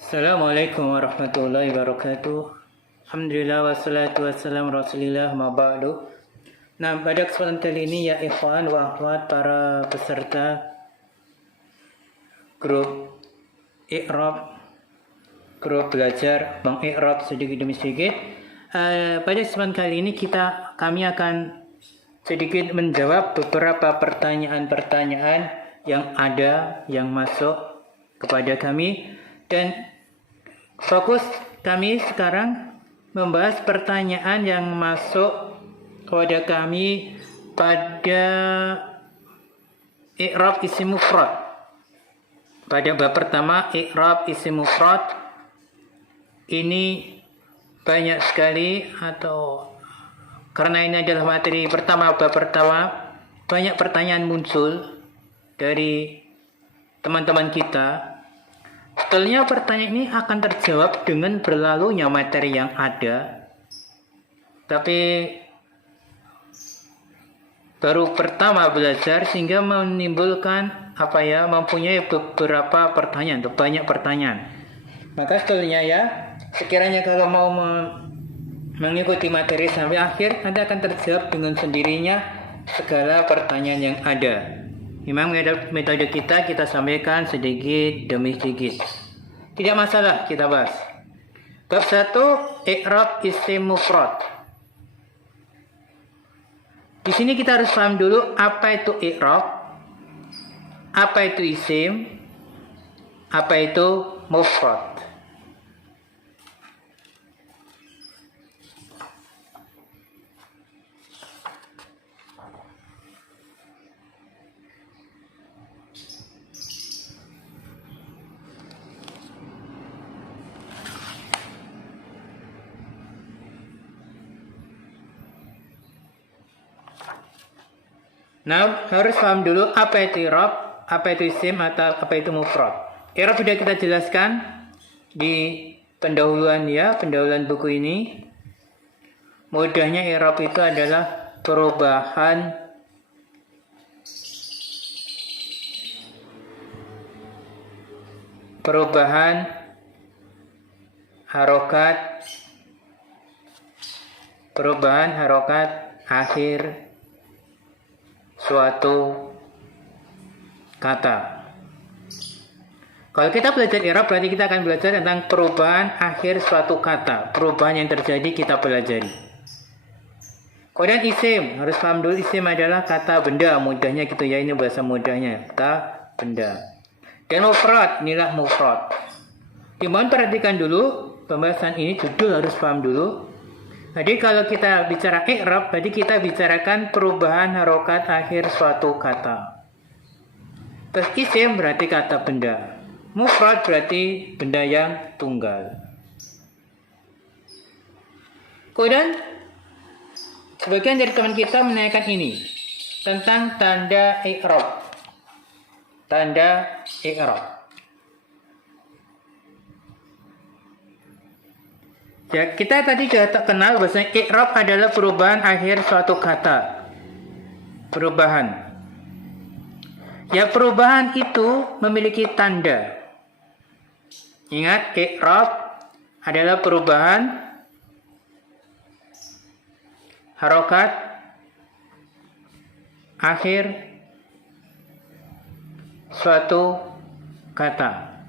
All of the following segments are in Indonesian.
Assalamualaikum warahmatullahi wabarakatuh. Alhamdulillah wassalatu wassalamu rasulillah ma ba'du. Nah, pada kesempatan kali ini ya ikhwan wa akhwat para peserta grup I'rab, grup belajar meng-i'rab sedikit demi sedikit. Pada kesempatan kali ini kami akan sedikit menjawab beberapa pertanyaan-pertanyaan yang masuk kepada kami, dan fokus kami sekarang membahas pertanyaan yang masuk kepada kami pada i'rab isim mufrad. Pada bab pertama i'rab isim mufrad ini banyak sekali, atau karena ini adalah materi pertama, bab pertama, banyak pertanyaan muncul dari teman-teman kita. Setelahnya pertanyaan ini akan terjawab dengan berlalunya materi yang ada, tapi baru pertama belajar sehingga menimbulkan mempunyai beberapa pertanyaan atau banyak pertanyaan. Maka setelahnya ya, sekiranya kalau mau mengikuti materi sampai akhir, nanti akan terjawab dengan sendirinya segala pertanyaan yang ada. Memang metode kita sampaikan sedikit demi sedikit. Tidak masalah, kita bahas. Bab 1, i'rab isim mufrad. Di sini kita harus paham dulu apa itu i'rab, apa itu isim, apa itu mufrad. Nah, harus paham dulu apa itu i'rab, apa itu isim, atau apa itu mufrad. I'rab sudah kita jelaskan di pendahuluan buku ini. Mudahnya i'rab itu adalah perubahan harokat akhir suatu kata. Kalau kita belajar i'rab, berarti kita akan belajar tentang perubahan akhir suatu kata. Perubahan yang terjadi kita pelajari. Kemudian isim, harus paham dulu isim adalah kata benda, mudahnya gitu ya, ini bahasa mudahnya, kata benda. Dan mufrad, inilah mufrad. Dimohon perhatikan dulu pembahasan ini, judul harus paham dulu. Jadi kalau kita bicara i'rab, berarti kita bicarakan perubahan harokat akhir suatu kata. Terus isim berarti kata benda. Mufrad berarti benda yang tunggal. Kemudian sebagian dari teman kita menanyakan ini tentang tanda i'rab. Tanda i'rab. Ya, kita tadi sudah kenal bahwasanya i'rab adalah perubahan akhir suatu kata. Perubahan. Ya, perubahan itu memiliki tanda. Ingat, i'rab adalah perubahan harokat akhir suatu kata.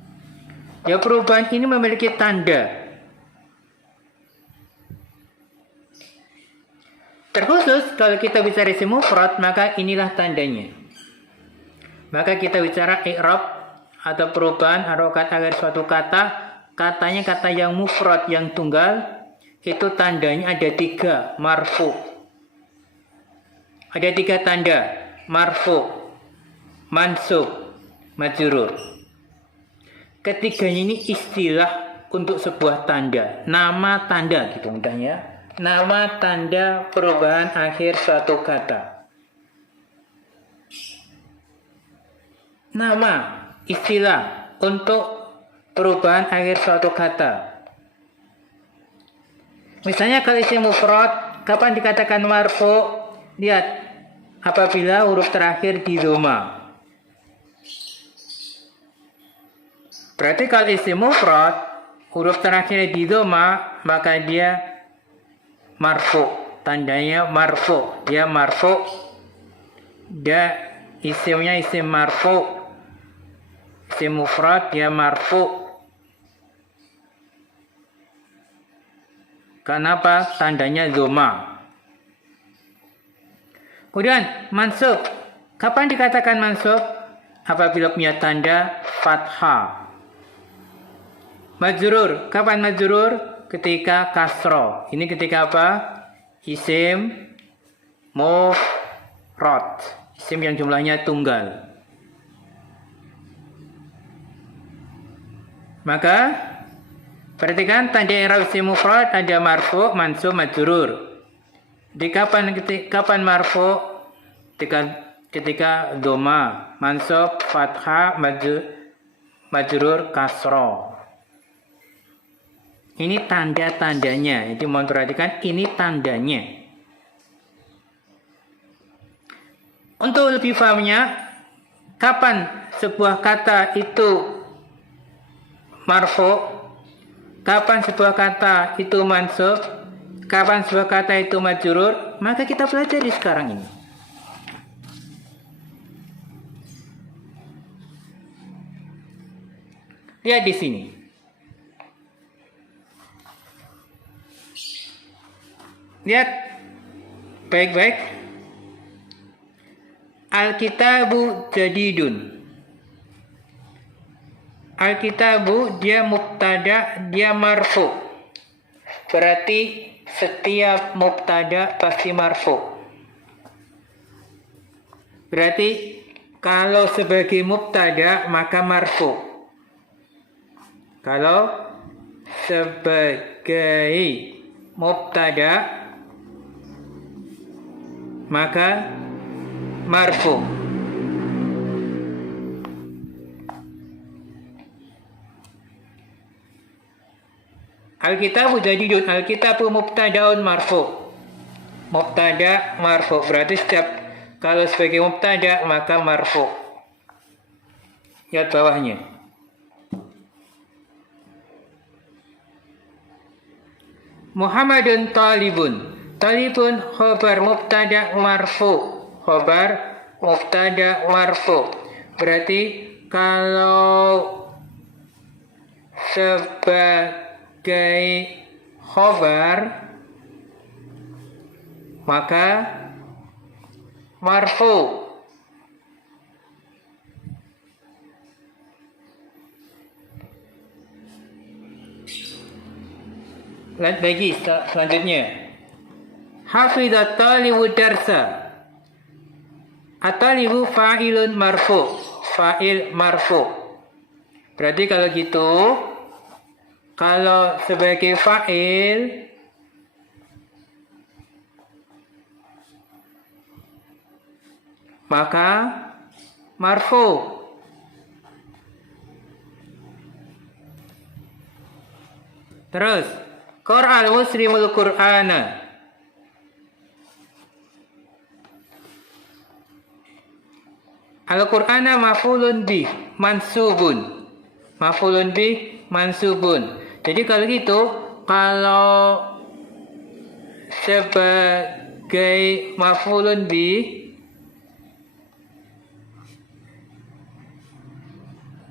Ya, perubahan ini memiliki tanda. Terkhusus kalau kita bicara isim mufrad, maka inilah tandanya. Maka kita bicara i'rab atau perubahan harokat akhir suatu kata, katanya kata yang mufrad, yang tunggal, itu tandanya ada 3, marfu. Ada 3 tanda, marfu, mansub, majrur. Ketiganya ini istilah untuk sebuah tanda, nama tanda gitu mudahnya. Nama tanda perubahan akhir suatu kata. Nama, istilah untuk perubahan akhir suatu kata. Misalnya kalau isim mufrad, kapan dikatakan marfu? Lihat, apabila huruf terakhir di dhamma. Berarti kalau isim mufrad huruf terakhirnya di dhamma, maka dia marfu. Tandanya marfu. Dia marfu. Dia isimnya isim marfu. Isim mufrad dia marfu. Kenapa? Tandanya dhamma. Kemudian mansub. Kapan dikatakan mansub? Apabila punya tanda fathah. Majrur. Kapan majrur? Ketika kasroh. Ini ketika apa? Isim mufrad. Isim yang jumlahnya tunggal. Maka perhatikan tanda i'rab isim mufrad ada marfu, mansub, majrur. Di kapan marfu? Ketika dhamma, mansub, fathah, majrur, kasroh. Ini tanda-tandanya. Jadi mohon perhatikan, ini tandanya. Untuk lebih pahamnya, kapan sebuah kata itu marfu, kapan sebuah kata itu mansub, kapan sebuah kata itu majrur, maka kita pelajari sekarang ini. Lihat di sini. Lihat baik-baik. Al-kitabu jadidun. Al-kitabu dia mubtada, dia marfu. Berarti setiap mubtada pasti marfu. Berarti kalau sebagai mubtada maka marfu. Kalau sebagai mubtada maka marfu. Al-kitabu jadidun. Al-kitabu mubtadaun marfu. Mubtada marfu. Berarti kalau sebagai mubtada maka marfu. Lihat bawahnya. Muhammadun talibun. Talibun khobar mubtada marfu. Khobar mubtada marfu. Berarti kalau sebagai khobar maka marfu. Lihat lagi selanjutnya. Hafidhat talibu darsa. At-talibu fa'ilun marfu. Fa'il marfu. Berarti kalau gitu, kalau sebagai fa'il maka marfu. Terus Qara'al muslimul Qur'ana. Al-Qur'ana maf'ulun bih mansubun. Maf'ulun bih mansubun. Jadi kalau gitu, kalau sebagai maf'ulun bih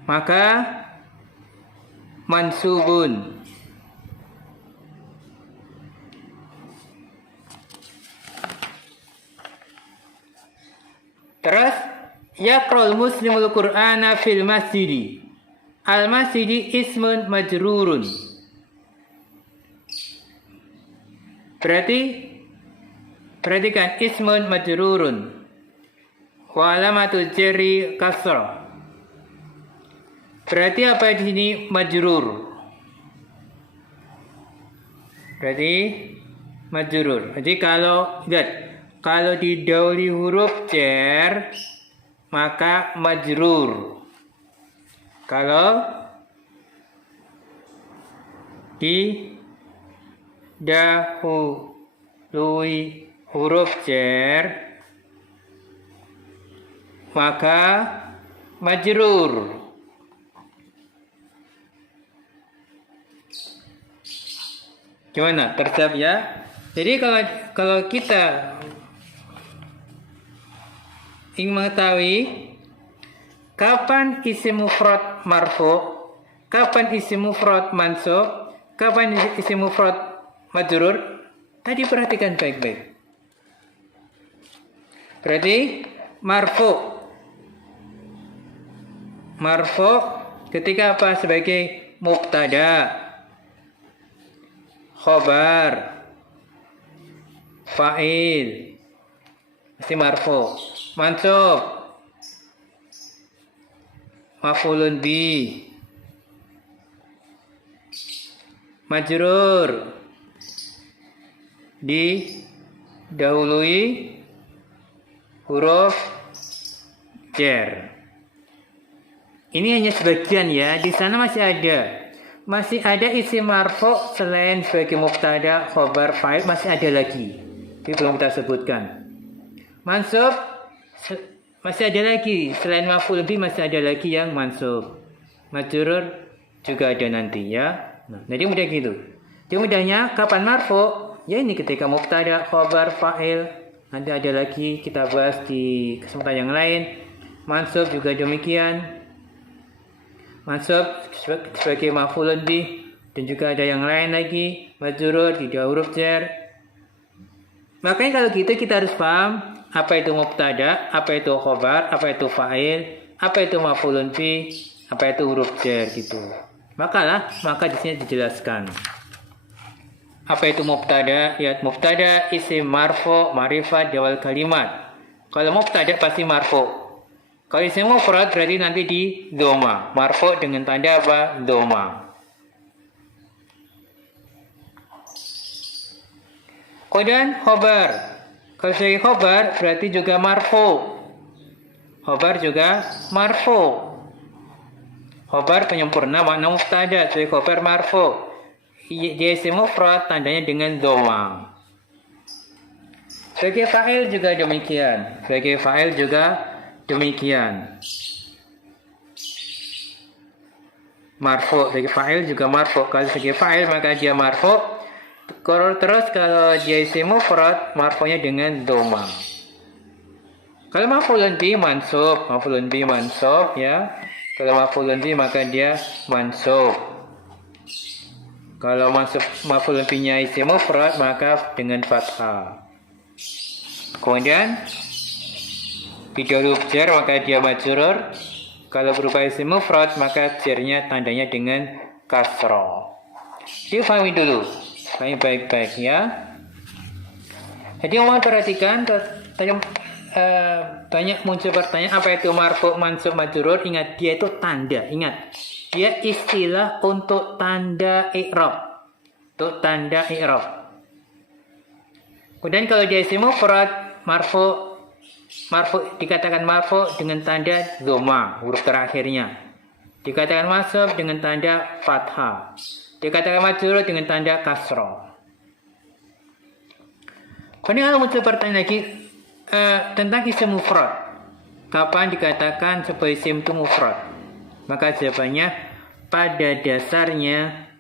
maka mansubun. Terus yaqra'ul muslimul Qur'ana fil masjidi. Al-masjidi ismun majrurun. Perhatikan ismun majrurun. Wa alamatul jarri kasrah. Berarti apa di sini majrur? Berarti majrur. Jadi kalau didahului huruf jar maka majrur. Kalau didahului huruf jar maka majrur. Gimana? Terjawab ya? Jadi kalau kita ingin mengetahui kapan isim mufrad marfu, kapan isim mufrad mansub, kapan isim mufrad majrur, tadi perhatikan baik-baik. Berarti marfu ketika apa? Sebagai mubtada, khobar, fa'il, mesti marfu. Mansub, maf'ulun bi, majrur, didahului huruf jar. Ini hanya sebagian ya, di sana masih ada isim marfu selain sebagai mubtada, khobar, fa'il, masih ada lagi. Ini belum kita sebutkan. Mansub masih ada lagi, selain maf'ul bi masih ada lagi yang mansub. Majrur juga ada nanti ya. Nah, jadi mudah gitu. Jadi mudahnya kapan marfu? Ya ini ketika mubtada, khobar, fa'il. Nanti ada lagi kita bahas di kesempatan yang lain. Mansub juga demikian. Mansub sebagai maf'ulun bi, dan juga ada yang lain lagi, majrur tidak huruf jar. Makanya kalau gitu kita harus paham apa itu mubtada, apa itu khobar, apa itu fa'il, apa itu maf'ulun bi, apa itu huruf jar gitu. Maka di sini dijelaskan. Apa itu mubtada? Ya, mubtada isim marfu ma'rifat di awal kalimat. Kalau mubtada pasti marfu. Kalau isim mufrad berarti nanti di dhamma. Marfu dengan tanda apa? Dhamma. Kemudian khobar. Kalau sebagai khobar berarti juga marfu. Khobar juga marfu. Khobar penyempurna makna mubtada, sebagai khobar marfu. Dia isim mufrad tandanya dengan dhamma. Sebagai fa'il juga demikian. Marfu, sebagai fa'il juga marfu. Kalau sebagai fa'il maka dia marfu. Terus kalau dia isim mufrad, marfu'nya dengan dhamma. Kalau maf'ulun bi mansub ya. Kalau maf'ulun bi maka dia mansub. Kalau maf'ulun bi-nya isim mufrad maka dengan fathah. Kemudian bidal jar maka dia majrur. Kalau berupa isim mufrad maka jarnya tandanya dengan kasrah. Difahami dulu. Ini baik-baik ya. Jadi mohon perhatikan banyak muncul pertanyaan apa itu marfu, mansub, majrur. Ingat dia itu tanda. Ingat dia istilah untuk tanda i'rab. Kemudian kalau dia isim mufrad marfu dikatakan marfu dengan tanda dhamma huruf terakhirnya. Dikatakan mansub dengan tanda fathah. Dikatakan majrur dengan tanda kasrah. Kemudian kalau muncul pertanyaan lagi tentang isim mufrad. Kapan dikatakan sebuah isim itu mufrad? Maka jawabannya pada dasarnya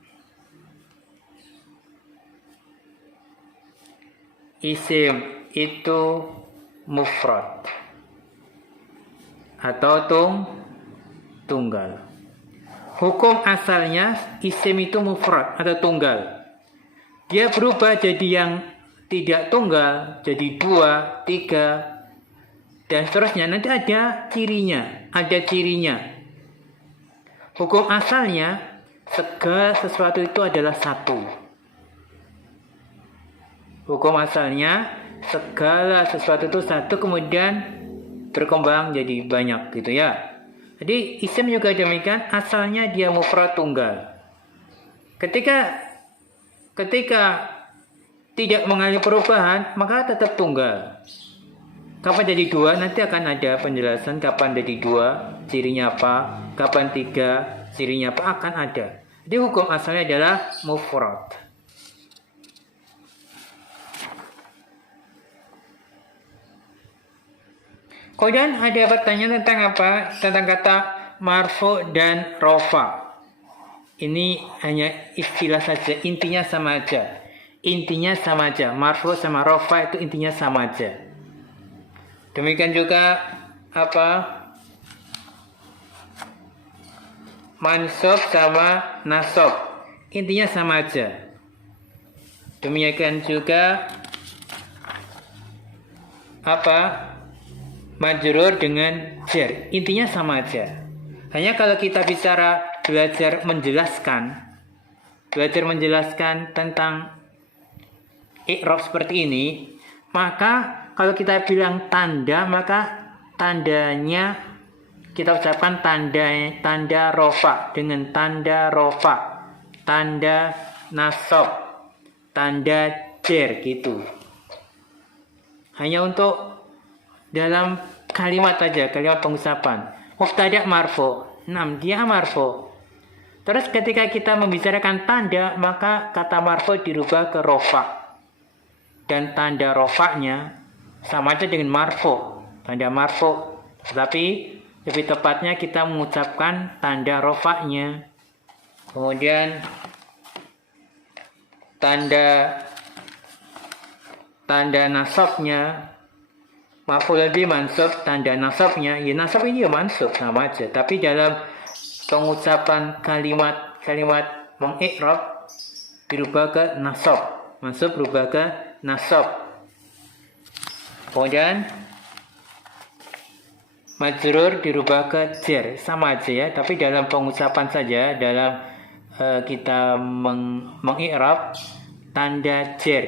isim itu mufrad atau tunggal. Hukum asalnya isim itu mufrad atau tunggal. Dia berubah jadi yang tidak tunggal, jadi 2, 3, dan seterusnya. Nanti ada cirinya. Hukum asalnya segala sesuatu itu adalah satu. Hukum asalnya segala sesuatu itu satu, kemudian berkembang jadi banyak gitu ya. Jadi isim juga demikian, asalnya dia mufrad tunggal. Ketika tidak mengalami perubahan, maka tetap tunggal. Kapan jadi 2? Nanti akan ada penjelasan kapan jadi 2, cirinya apa, kapan 3, cirinya apa, akan ada. Jadi hukum asalnya adalah mufrad. Kemudian ada pertanyaan tentang apa? Tentang kata marfu dan rofa. Ini hanya istilah saja, intinya sama aja. Intinya sama aja. Marfu sama rofa itu intinya sama aja. Demikian juga mansub sama nasab. Intinya sama aja. Demikian juga majrur dengan jar. Intinya sama aja. Hanya kalau kita belajar menjelaskan tentang i'rab seperti ini, maka kalau kita bilang tanda, maka tandanya kita ucapkan tanda rofa dengan tanda rofa, tanda nasab, tanda jar gitu. Hanya untuk dalam kalimat aja, kalimat pengucapan. Mubtada marfu, dia marfu. Terus ketika kita membicarakan tanda, maka kata marfu dirubah ke rofa. Dan tanda rofanya sama aja dengan marfu, tanda marfu. Tetapi lebih tepatnya kita mengucapkan tanda rofanya. Kemudian tanda nasabnya, maf'ul bih mansub, tanda nasabnya, ya nasab ini ya mansub sama aja. Tapi dalam pengucapan kalimat mengi'rab dirubah ke nasab, mansub berubah ke nasab. Kemudian majrur dirubah ke jar, sama aja ya. Tapi dalam pengucapan saja, dalam kita mengi'rab tanda jar,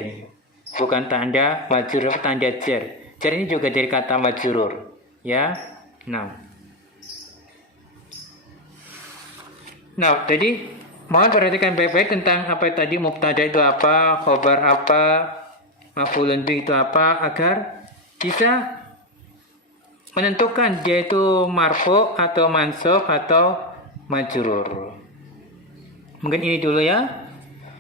bukan tanda majrur, tanda jar. Jar ini juga dari kata majrur, ya. Nah, jadi mohon perhatikan baik-baik tentang apa tadi, mubtada itu apa, khobar apa, maf'ulun bih itu apa, agar bisa menentukan dia itu marfu atau mansub atau majrur. Mungkin ini dulu ya.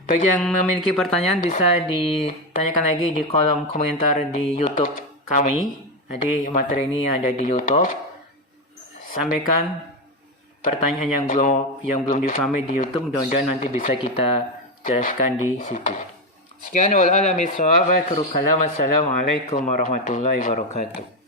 Bagi yang memiliki pertanyaan bisa ditanyakan lagi di kolom komentar di YouTube kami. Jadi materi ini ada di YouTube. Sampaikan pertanyaan yang belum difahami di YouTube, mudah-mudahan nanti bisa kita jelaskan di situ. Sekian wal alam bisawab. Assalamualaikum warahmatullahi wabarakatuh.